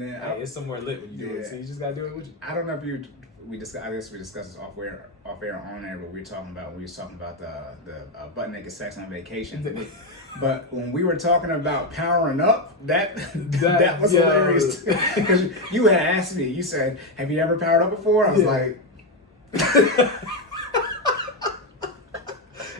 and then it's somewhere lit when you do it. So you just gotta do it with you. I don't know if I guess we discussed this off air or on air, but we was talking about the butt naked sex on vacation. But when we were talking about powering up, that was hilarious because you had asked me. You said, "Have you ever powered up before?" I was like.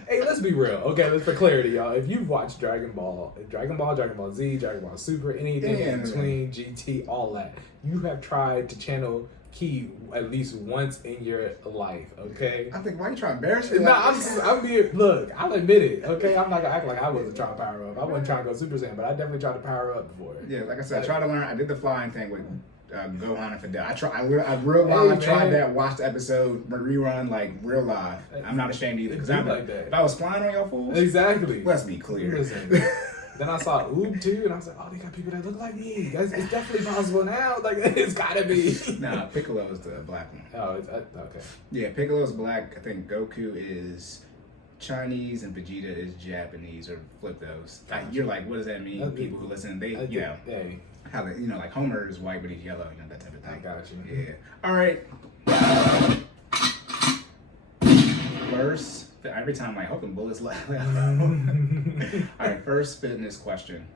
Hey, let's be real. Okay, let's for clarity, y'all. If you've watched Dragon Ball Z, Dragon Ball Super, anything in between, GT, all that, you have tried to channel Ki at least once in your life. Okay. I think why you trying to embarrass me? I'm being. Look, I'll admit it. Okay, I'm not gonna act like I wasn't trying to power up. I wasn't trying to go Super Saiyan, but I definitely tried to power up before. Yeah, like I said, I tried to learn. I did the flying thing with. Gohan and Fidel. I real live tried that. Watched the episode rerun like real live. I'm not ashamed either because if I was flying on your fools, exactly. Let's be clear. Listen, then I saw Oob too, and I was like, oh, they got people that look like me. It's definitely possible now. Like it's gotta be. Nah, Piccolo's the black one. Oh, okay. Yeah, Piccolo's black. I think Goku is Chinese and Vegeta is Japanese, or flip those. You're like, what does that mean? People who listen, they Hey. How they, like Homer is white but he's yellow, that type of thing. I got you. Yeah. All right. First, every time I hope bullets laugh. All right. First fitness question: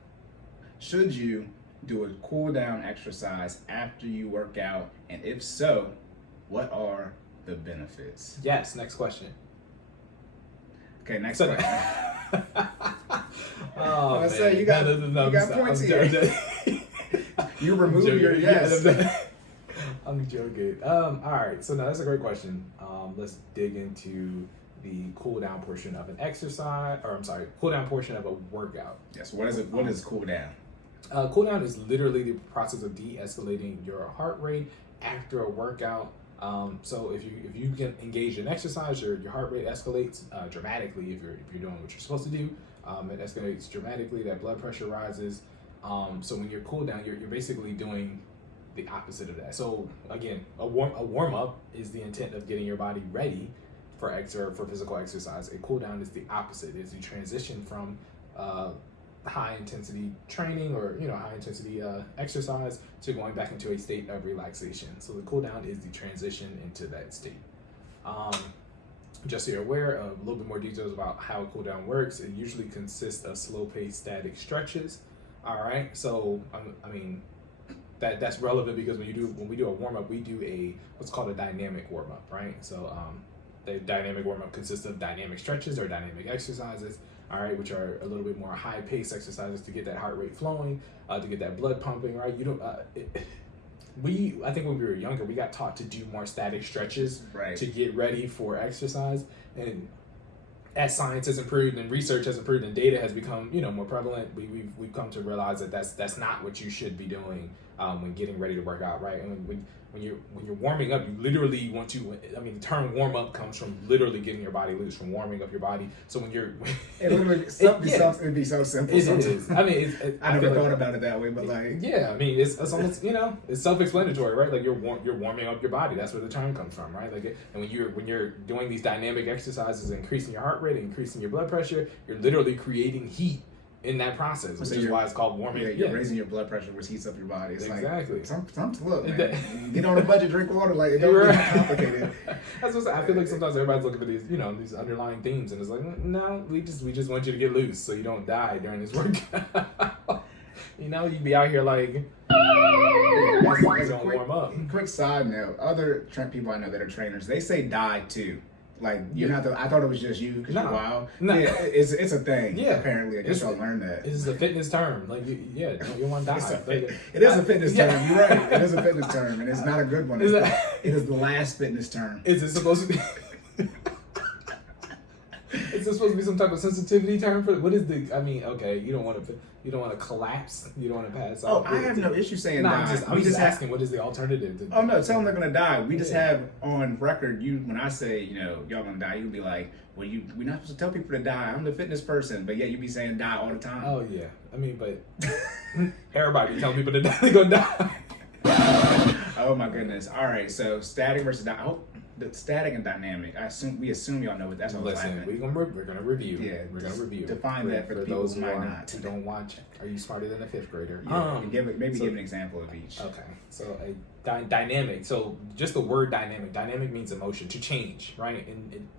should you do a cool down exercise after you work out, and if so, what are the benefits? Yes. Next question. Okay. Next question. Oh, man. Say you got points here. You remove your yes. I'm joking. All right, so now that's a great question. Let's dig into the cool down portion of an exercise, cool down portion of a workout. Yes. What is it? What is cool down? Cool down is literally the process of de-escalating your heart rate after a workout. So if you can engage in exercise, your heart rate escalates dramatically if you're doing what you're supposed to do. It escalates dramatically. That blood pressure rises. So when you're cool down, you're basically doing the opposite of that. So again, a warm up is the intent of getting your body ready for physical exercise. A cool down is the opposite. Is you transition from high intensity training or high intensity exercise to going back into a state of relaxation. So the cool down is the transition into that state. Just so you're aware, a little bit more details about how a cool down works. It usually consists of slow paced static stretches. All right, so I mean that's relevant because when we do a warm up, we do what's called a dynamic warm up, right? So the dynamic warm up consists of dynamic stretches or dynamic exercises, all right, which are a little bit more high paced exercises to get that heart rate flowing, to get that blood pumping, right? You don't. I think when we were younger, we got taught to do more static stretches to get ready for exercise, and as science has improved and research has improved and data has become more prevalent, we've come to realize that that's not what you should be doing when getting ready to work out, right? And when you're warming up, you literally want to. I mean, the term warm up comes from literally getting your body loose, from warming up your body. So when you're, it'd be so simple. It is. I mean, I never thought about it that way, but like, yeah, I mean, it's almost it's self-explanatory, right? Like you're warming up your body. That's where the term comes from, right? Like, and when you're doing these dynamic exercises, increasing your heart rate, increasing your blood pressure, you're literally creating heat in that process, which is why it's called warming. Yeah, you're raising your blood pressure, which heats up your body. It's exactly. Like, look, man, get on a budget, drink water. Like, it don't get complicated. That's what I feel like. Sometimes everybody's looking for these, these underlying themes, and it's like, no, we just want you to get loose so you don't die during this workout. You'd be out here like. Warm up. Quick side note: other people I know that are trainers, they say die too. Like you have to. I thought it was just you because you're wild. No. Yeah, it's a thing. Yeah, apparently I guess y'all learned that. It's a fitness term. Like you want to die. It is a fitness term. You're right. It is a fitness term, and it's not a good one. It is the last fitness term. Is it supposed to be? Is this supposed to be some type of sensitivity term for what is the? I mean, okay, you don't want to collapse. You don't want to pass out. Oh, I have no issue saying die. I'm just asking, what is the alternative? Oh no, tell them they're gonna die. We just have on record. When I say y'all gonna die, you'll be like, well, we're not supposed to tell people to die. I'm the fitness person, but yeah, you be saying die all the time. Oh yeah, I mean, but everybody be telling people to die, they're gonna die. Oh my goodness. All right, so static versus die. Oh, the static and dynamic. We assume y'all know what that's all. Listen, we're gonna review. Yeah, we're gonna review. Define that for the people those who might not. Who don't watch. Are you smarter than a fifth grader? Yeah, give an example of each. Okay, so a dynamic. So just the word dynamic. Dynamic means emotion, to change, right?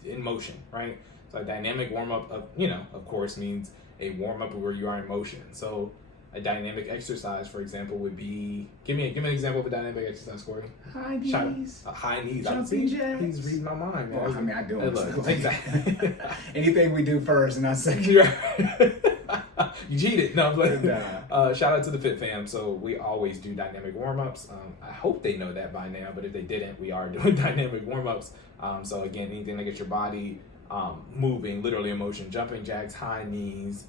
In motion, right? So a dynamic warm up, of course, means a warm up where you are in motion. So a dynamic exercise, for example, would be give me an example of a dynamic exercise, Cory. High knees. High knees. Jumping jacks. Please read my mind. Well, I mean, I do them. Exactly. Anything we do first and not second. You cheated. No, but shout out to the Fit fam. So we always do dynamic warm-ups. I hope they know that by now, but if they didn't, we are doing dynamic warm-ups. So again, anything that gets your body moving, literally in motion, jumping jacks, high knees,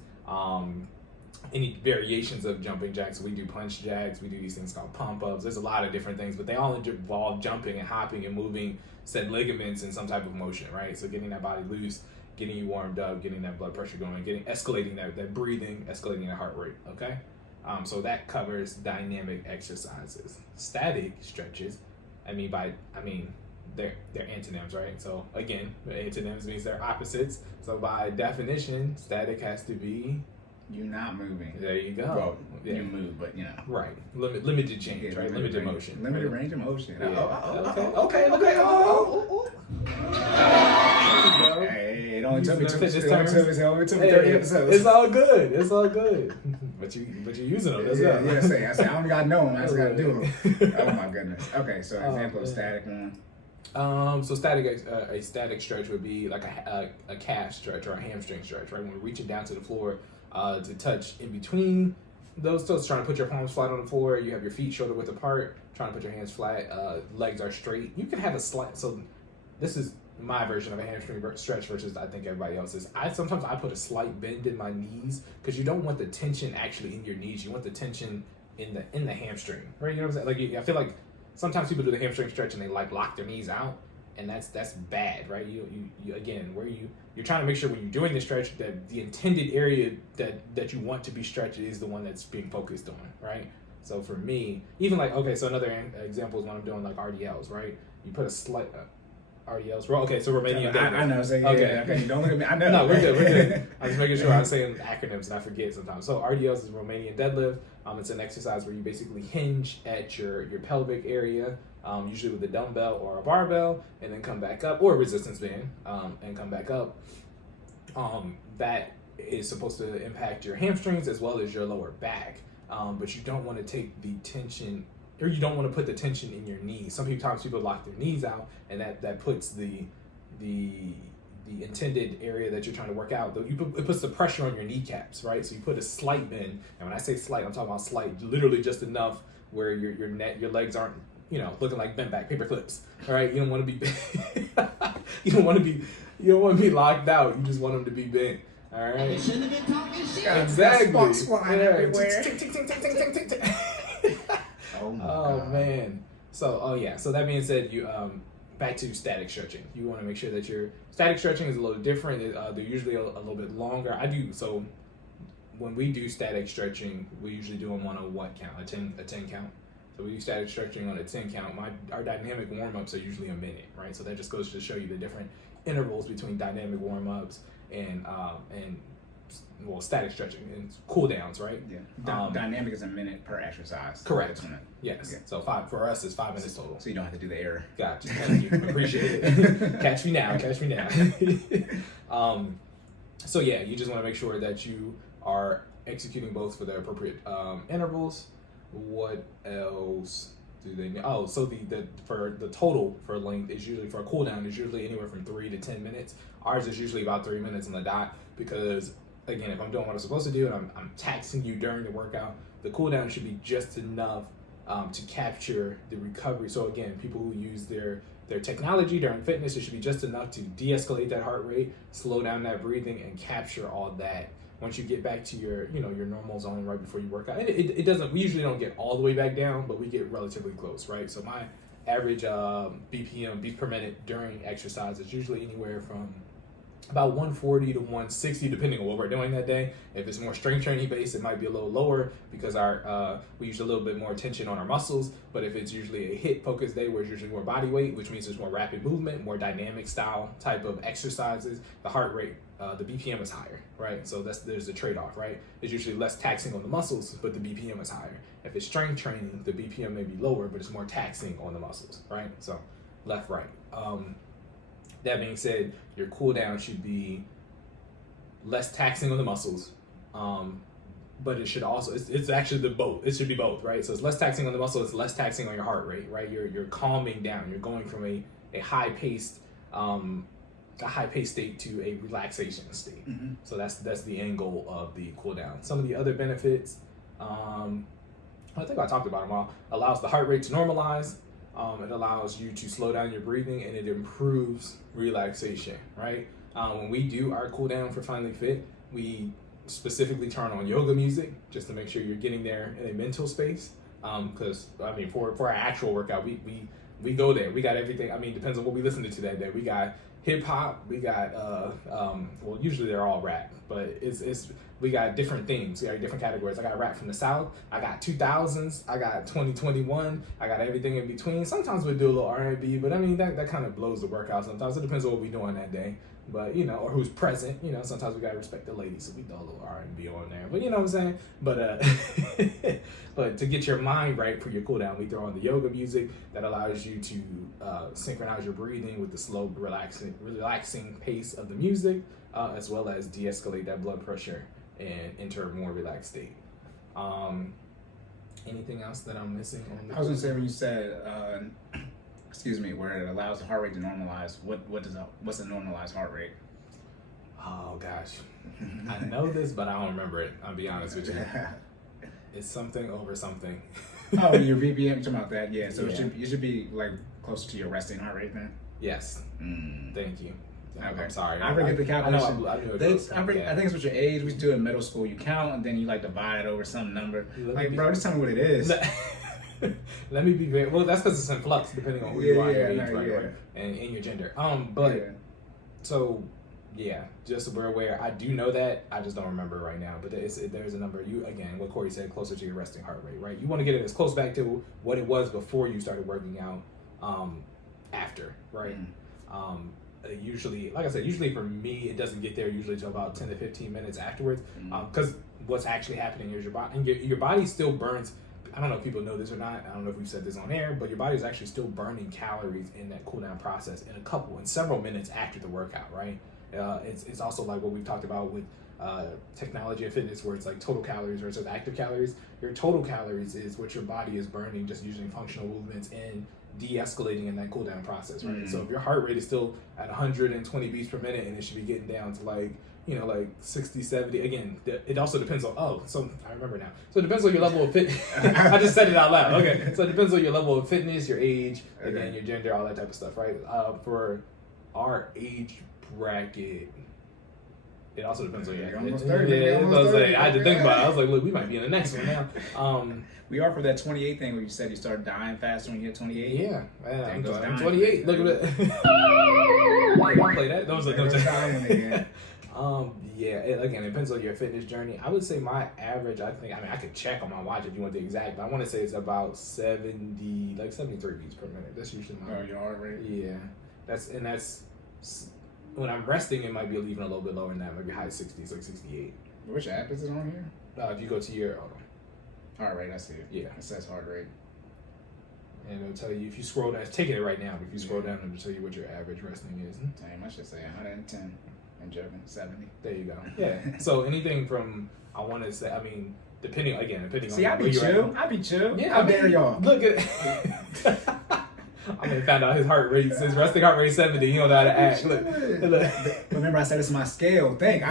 any variations of jumping jacks. We do punch jacks, we do these things called pump ups. There's a lot of different things, but they all involve jumping and hopping and moving said ligaments in some type of motion, right? So getting that body loose, getting you warmed up, getting that blood pressure going, escalating that breathing, escalating that heart rate, okay? So that covers dynamic exercises. Static stretches, they're antonyms, right? So again, antonyms means they're opposites. So by definition, static has to be you're not moving. There you go. Well, you move, but right. Limited change, right? Limited motion. Limited range of motion. Yeah. Okay. Hey, it only took me 30 episodes. It's all good. But you're using them. That's I say I only got to know them. I just got to do them. Oh my goodness. Okay, so example of static one. So a static stretch would be like a calf stretch or a hamstring stretch, right? When we're reaching down to the floor to touch in between those toes, trying to put your palms flat on the floor. You have your feet shoulder width apart, trying to put your hands flat. Legs are straight. You can have a slight. So this is my version of a hamstring stretch versus I think everybody else's. Sometimes I put a slight bend in my knees because you don't want the tension actually in your knees. You want the tension in the hamstring, right? You know what I'm saying? Like I feel like sometimes people do the hamstring stretch and they like lock their knees out, and that's bad, right? You again, where you're trying to make sure when you're doing the stretch that the intended area that you want to be stretched is the one that's being focused on, right? So for me, even so another example is when I'm doing like RDLs, right? You put a slight RDLs. Okay, so Romanian Deadlift. I know. So okay. Don't look at me. I know. No, we're good. I was making sure I'm saying acronyms and I forget sometimes. So RDLs is Romanian Deadlift. It's an exercise where you basically hinge at your pelvic area, usually with a dumbbell or a barbell, and then come back up, or a resistance band, and come back up. That is supposed to impact your hamstrings as well as your lower back. But you don't want to take the tension, or you don't want to put the tension in your knees. Sometimes people lock their knees out, and that puts the intended area that you're trying to work out. It puts the pressure on your kneecaps, right? So you put a slight bend, and when I say slight, I'm talking about slight, literally just enough where your legs aren't, looking like bent back paper clips. All right, you don't want to be, you don't want to be locked out. You just want them to be bent. All right. Exactly. Everywhere. Oh man. So that being said, you back to static stretching. You want to make sure that your static stretching is a little different. They're usually a little bit longer. So when we do static stretching, we usually do them on a what count? A 10 count. So we do static stretching on a 10 count. Our dynamic warm-ups are usually a minute, right? So that just goes to show you the different intervals between dynamic warm-ups and static stretching and cool downs, right? Yeah. Dynamic is a minute per exercise. Correct. Yes. Okay. So for us it's 5 minutes total. So you don't have to do the error. Gotcha. Thank you. Appreciate it. Catch me now. So yeah, you just want to make sure that you are executing both for the appropriate intervals. What else do they know? Oh, so for the total for length is usually, for a cool down, is usually anywhere from 3 to 10 minutes. Ours is usually about 3 minutes on the dot because, again, if I'm doing what I'm supposed to do and I'm taxing you during the workout, the cool down should be just enough to capture the recovery. So again, people who use their technology during fitness, it should be just enough to de-escalate that heart rate, slow down that breathing, and capture all that. Once you get back to your normal zone right before you work out, it doesn't. We usually don't get all the way back down, but we get relatively close, right? So my average BPM, beats per minute during exercise is usually anywhere from about 140 to 160, depending on what we're doing that day. If it's more strength training based, it might be a little lower because we use a little bit more attention on our muscles. But if it's usually a HIIT focused day where it's usually more body weight, which means there's more rapid movement, more dynamic style type of exercises, the heart rate, the BPM is higher, right? So there's a trade-off, right? It's usually less taxing on the muscles, but the BPM is higher. If it's strength training, the BPM may be lower, but it's more taxing on the muscles, right? So left, right. That being said, your cool down should be less taxing on the muscles, but it should also, it's actually the both. It should be both, right? So it's less taxing on the muscle, it's less taxing on your heart rate, right? You're calming down. You're going from a high-paced state to a relaxation state. Mm-hmm. So that's the end goal of the cool down. Some of the other benefits, I think I talked about them all. Allows the heart rate to normalize. It allows you to slow down your breathing, and it improves relaxation, right? When we do our cool down for FinallyFit, we specifically turn on yoga music just to make sure you're getting there in a mental space. Because for our actual workout, we go there. We got everything. Depends on what we listen to that day. We got hip hop. We got well, usually they're all rap, but we got different things. We got different categories. I got rap from the South. I got 2000s. I got 2021. I got everything in between. Sometimes we do a little R&B, but that kind of blows the workout sometimes. It depends on what we're doing that day. But, or who's present. Sometimes we got to respect the ladies, so we throw a little R&B on there. But you know what I'm saying? But but to get your mind right for your cool down, we throw on the yoga music that allows you to synchronize your breathing with the slow, relaxing pace of the music, as well as de-escalate that blood pressure and enter a more relaxed state. Anything else that I'm missing? I was gonna say when you said, where it allows the heart rate to normalize. What's a normalized heart rate? Oh gosh, I know this, but I don't remember it. I'll be honest with you. It's something over something. Oh, your BPM, talking about that? Yeah. So yeah. It should be like closer to your resting heart rate then. Yes. Thank you. Okay. I'm sorry. I forget the calculation. I think it's with your age. We used to do it in middle school. You count and then you divide it over some number. Bro, just tell me what it is. Let me be very well. That's because it's in flux depending on who you are, your age, and your gender. So yeah, just so we're aware. I do know that. I just don't remember right now. But there's a number. What Cory said, closer to your resting heart rate, right? You want to get it as close back to what it was before you started working out. After, right? Usually, like I said, for me, it doesn't get there usually till about 10 to 15 minutes afterwards. Because what's actually happening is your body still burns. I don't know if people know this or not. I don't know if we've said this on air, but your body is actually still burning calories in that cool down process in several minutes after the workout, right? It's also like what we've talked about with technology and fitness, where it's like total calories versus active calories. Your total calories is what your body is burning just using functional movements and de-escalating in that cool down process, right? So if your heart rate is still at 120 beats per minute and it should be getting down to like 60, 70, again, it also depends on, so I remember now. So it depends on your level of fitness. I just said it out loud. Okay. So it depends on your level of fitness, your age, again, your gender, all that type of stuff, right? For our age bracket, it also depends on your almost 30. I had to think about it. I was like, look, we might be in the next one now. We are for that 28 thing where you said you start dying faster when you hit 28. Yeah, I'm 28. Look at it. I'll play that. Those are again, it depends on your fitness journey. I would say my average, I could check on my watch if you want the exact, but I want to say it's about 73 beats per minute. That's usually my your heart rate. Yeah, that's when I'm resting, it might be even a little bit lower than that, maybe high 60s, like 68. Which app is it on here? If you go to your heart rate, I see it. Yeah, it says heart rate. And it'll tell you, if you scroll down, it's taking it right now, but if you scroll down, it'll tell you what your average resting is. Damn, I should say 110. I'm joking, 70. There you go. Yeah. So anything from, I want to say, depending on See, I be chill. Yeah, I dare y'all. Look at found out his heart rate, his resting heart rate 70. You don't know how to act. Look. Remember, I said it's my scale thing.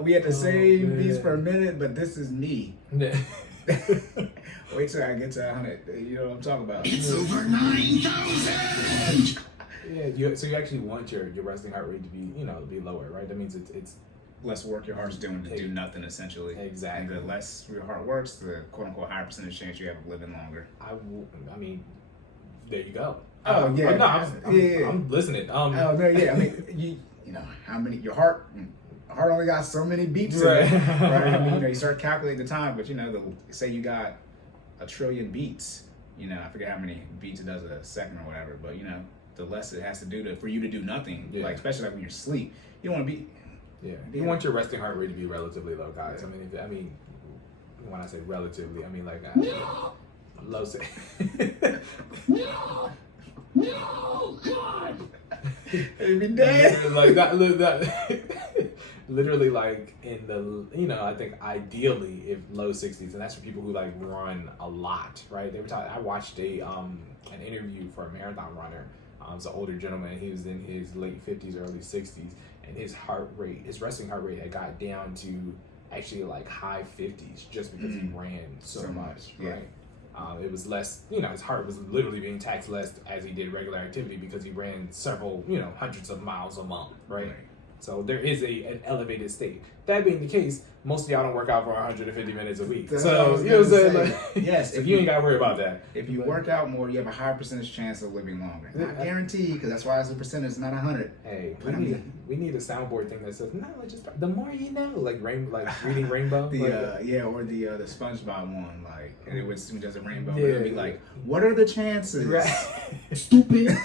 We at the same beats per minute, but this is me. Wait till I get to 100. You know what I'm talking about. It's over 9,000. Yeah, so you actually want your resting heart rate to be lower, right? That means it's less work your heart's doing to do nothing, essentially. Exactly. And the less your heart works, the quote unquote higher percentage chance you have of living longer. There you go. Oh yeah, no, I'm listening. Oh no, yeah. I mean, you know how many your heart only got so many beats in Right. it, right? I mean, you know, you start calculating the time, but you know, say you got 1 trillion beats. You know, I forget how many beats it does a second or whatever, but you know, the less it has to do for you to do nothing, like especially like when you're asleep, you don't want to be. Yeah, you want your resting heart rate to be relatively low, guys. I mean, when I say relatively, I mean like low. No, God! It'd be dead. Like that. Literally, like in the, you know, I think ideally if low 60s, and that's for people who like run a lot, right? They were talking. I watched an interview for a marathon runner. It's an older gentleman. He was in his late 50s, early 60s, and his resting heart rate had got down to actually like high 50s just because he ran so much, right? It was less, you know, his heart was literally being taxed less as he did regular activity because he ran several, you know, hundreds of miles a month, right? So there is an elevated state. That being the case, most of y'all don't work out for 150 minutes a week. So, you know what I'm saying? Like, yes. if you ain't got to worry about that. If you work out more, you have a higher percentage chance of living longer. Not guaranteed, because that's why it's a percentage, not 100. Hey, we need a soundboard thing that says, no, just the more you know, like reading Rainbow. Or the SpongeBob one, like, and it was just a rainbow. Yeah. It would be like, what are the chances? Right. Stupid.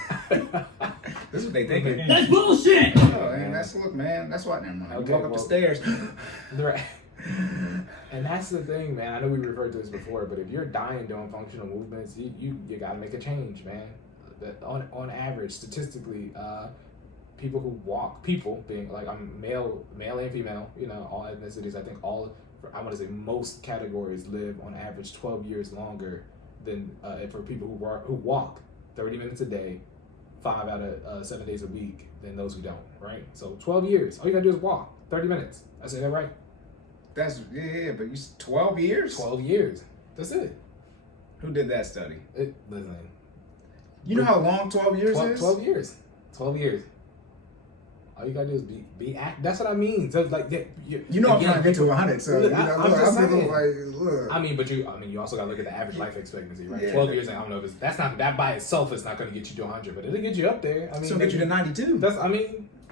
This is what they think. That's bullshit. Oh, and look, man. That's why. Never mind. Okay, walk up the stairs. Right. And that's the thing, man. I know we referred to this before, but if you're dying doing functional movements, you got to make a change, man. On average, statistically, people who walk, being like I'm male and female, you know, all ethnicities. I think I want to say most categories live on average 12 years longer than for people who walk 30 minutes a day, 5 out of 7 days a week than those who don't, right? So 12 years. All you gotta do is walk 30 minutes. I say that right? That's, but 12 years? 12 years. That's it. Who did that study? Listen. You know how long 12 years is? 12 years. 12 years. All you gotta do is be act. That's what I mean. So like, you know, I'm trying to get to 100. So look, you know, I'm just saying. Look. I mean, but you also gotta look at the average life expectancy, right? Yeah, 12 years. I don't know if that by itself is not gonna get you to 100, but it'll get you up there. I mean, it'll get you to 92.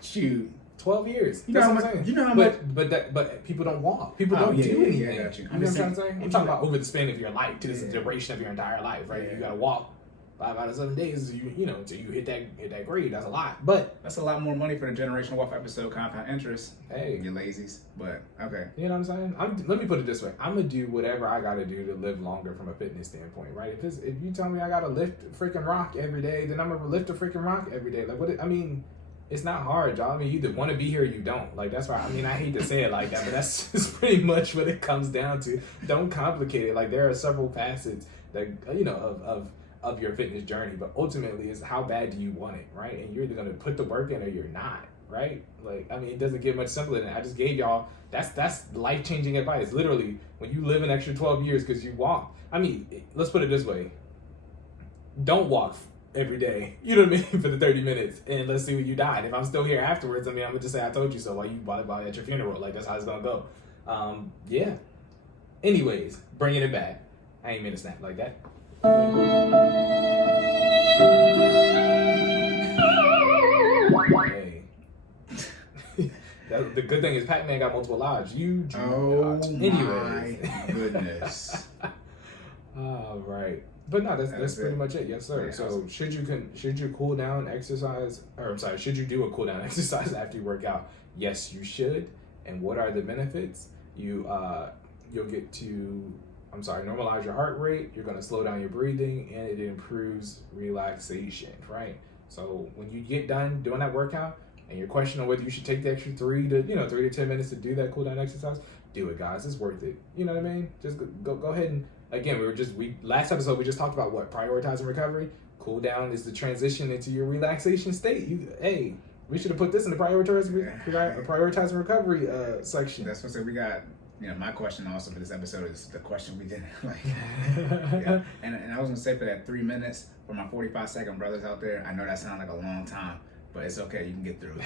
Shoot. 12 years. You know how much? You know how much? But people don't walk. People don't do anything. Yeah, I got you. You know what I'm trying to say? I'm talking about over the span of your life, to the duration of your entire life, right? You gotta walk 5 out of 7 days, you know, until you hit that grade. That's a lot, but that's a lot more money for the Generational Wealth episode compound interest. Hey, you lazies, but okay. You know what I'm saying? Let me put it this way: I'm gonna do whatever I gotta do to live longer from a fitness standpoint, right? If you tell me I gotta lift a freaking rock every day, then I'm gonna lift a freaking rock every day. Like what? I mean, it's not hard, y'all. I mean, you either want to be here or you don't. Like that's why. I mean, I hate to say it like that, but that's just pretty much what it comes down to. Don't complicate it. Like there are several facets that you know of your fitness journey, but ultimately is how bad do you want it, right? And you're either gonna put the work in or you're not, right? Like, I mean, it doesn't get much simpler than that. I just gave y'all, that's life-changing advice. Literally, when you live an extra 12 years because you walk. I mean, let's put it this way. Don't walk every day, you know what I mean, for the 30 minutes, and let's see when you die. And if I'm still here afterwards, I mean, I'm gonna just say I told you so while you volleyball at your funeral. Like, that's how it's gonna go. Yeah. Anyways, bringing it back. I ain't mean to snap like that. Hey. The good thing is Pac-Man got multiple lives. Anyways. My goodness. All right. But no, that's pretty much it. Yes, sir. Yeah, so should you cool down exercise, or I'm sorry, should you do a cool down exercise after you work out? Yes, you should. And what are the benefits? You'll get to normalize your heart rate. You're going to slow down your breathing, and it improves relaxation, right? So when you get done doing that workout and you're questioning whether you should take the extra 3 to 10 minutes to do that cool down exercise, do it, guys. It's worth it. You know what I mean? Just go ahead and, again, last episode we just talked about what? Prioritizing recovery. Cool down is the transition into your relaxation state. We should have put this in the prioritizing recovery section. That's what I said. We got, my question also for this episode is the question we didn't like. Yeah. And I was gonna say for that 3 minutes for my 45-second brothers out there, I know that sounds like a long time, but it's okay. You can get through it.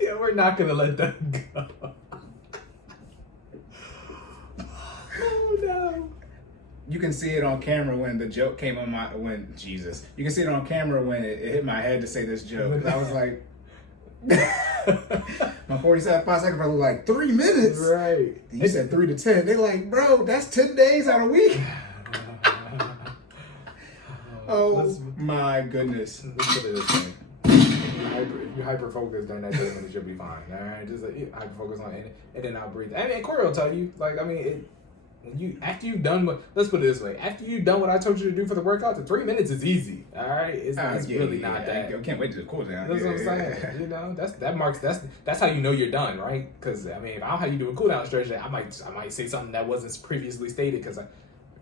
Yeah, we're not gonna let them go. Oh no. You can see it on camera when the joke came on you can see it on camera when it hit my head to say this joke. I was like, my 5 seconds were like 3 minutes. Right. You said 3 to 10. They're like, bro, that's 10 days out of a week. Oh my goodness. Let's put it this way. If you hyper focus during that 30 minutes, you'll be fine. All right, just hyper focus on it, and then I'll breathe. I mean, Cory will tell you, like, I mean, after you've done let's put it this way, after you've done what I told you to do for the workout, the 3 minutes is easy. All right, it's really not that. I can't wait to do the cool down. That's what I'm saying. You know, that's how you know you're done, right? Because I mean, if I don't know how you do a cool down stretch, I might say something that wasn't previously stated because.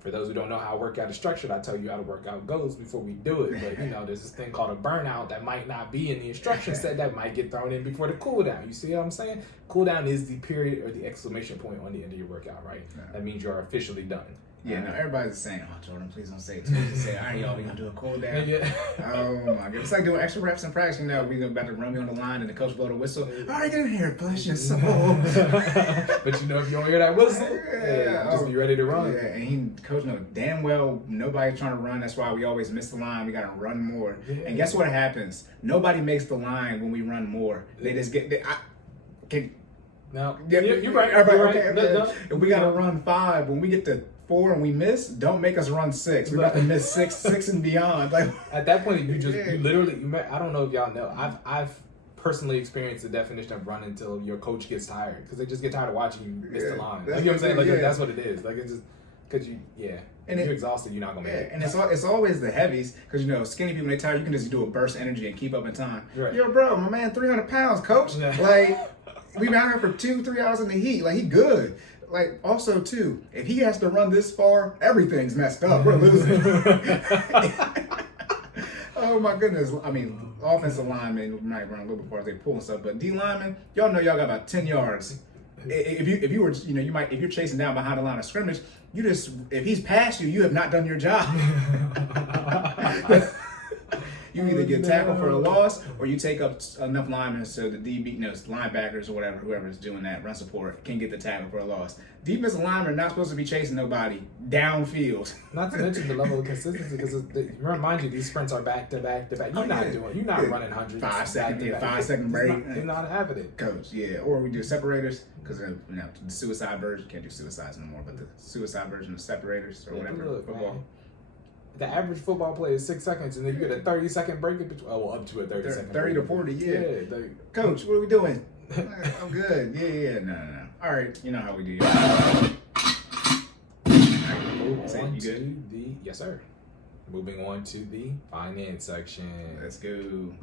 For those who don't know how a workout is structured, I tell you how the workout goes before we do it. But, you know, there's this thing called a burnout that might not be in the instruction set that might get thrown in before the cool down. You see what I'm saying? Cool down is the period or the exclamation point on the end of your workout, right? Yeah. That means you're officially done. Yeah, no, everybody's saying, "Oh, Jordan, please don't say it." Just say, "All right, y'all, we gonna do a cool down." Yeah. Oh my god, it's like doing extra reps in practice. You know, we about to run me on the line, and the coach blow the whistle. All right, get in here, push your soul. But you know, if you don't hear that whistle, just be ready to run. Yeah, and coach knows damn well nobody's trying to run. That's why we always miss the line. We gotta run more. Yeah. And guess what happens? Nobody makes the line when we run more. They just get. No, yeah, you're right. Okay. No. If we gotta run 5, when we get to 4 and we miss, don't make us run 6. We have to miss 6 and beyond. Like at that point, you literally. I don't know if y'all know. I've personally experienced the definition of running until your coach gets tired because they just get tired of watching you miss the line. You know what I'm saying? Like that's what it is. Like it's just because and you're exhausted, you're not gonna make it. And it's always the heavies because you know skinny people when they tired, you can just do a burst energy and keep up in time. Right. Yo, bro, my man, 300 pounds, coach. Yeah. Like we've been out here for 2-3 hours in the heat. Like he good. Like also too, if he has to run this far, everything's messed up. We're losing. Oh my goodness! I mean, offensive linemen might run a little bit far as they pull and stuff, but D linemen, y'all know y'all got about 10 yards. If you were if you're chasing down behind the line of scrimmage, if he's past you, you have not done your job. You either get tackled for a loss or you take up enough linemen so the DB, linebackers or whatever, whoever's doing that run support can get the tackle for a loss. Defensive linemen are not supposed to be chasing nobody downfield. Not to mention the level of consistency because remind you these sprints are back to back to back. You're not running hundreds. 5 second break. You're not having it, coach. Yeah, or we do separators because the suicide version can't do suicides no more, but the suicide version of separators or whatever. Look, football. Man. The average football play is 6 seconds, and then you get a 30-second break in between. Oh, up to a 30-second. 30 to 40, yeah. Coach, what are we doing? I'm good. Yeah. No. All right, you know how we do. Yes, sir. Moving on to the finance section. Let's go.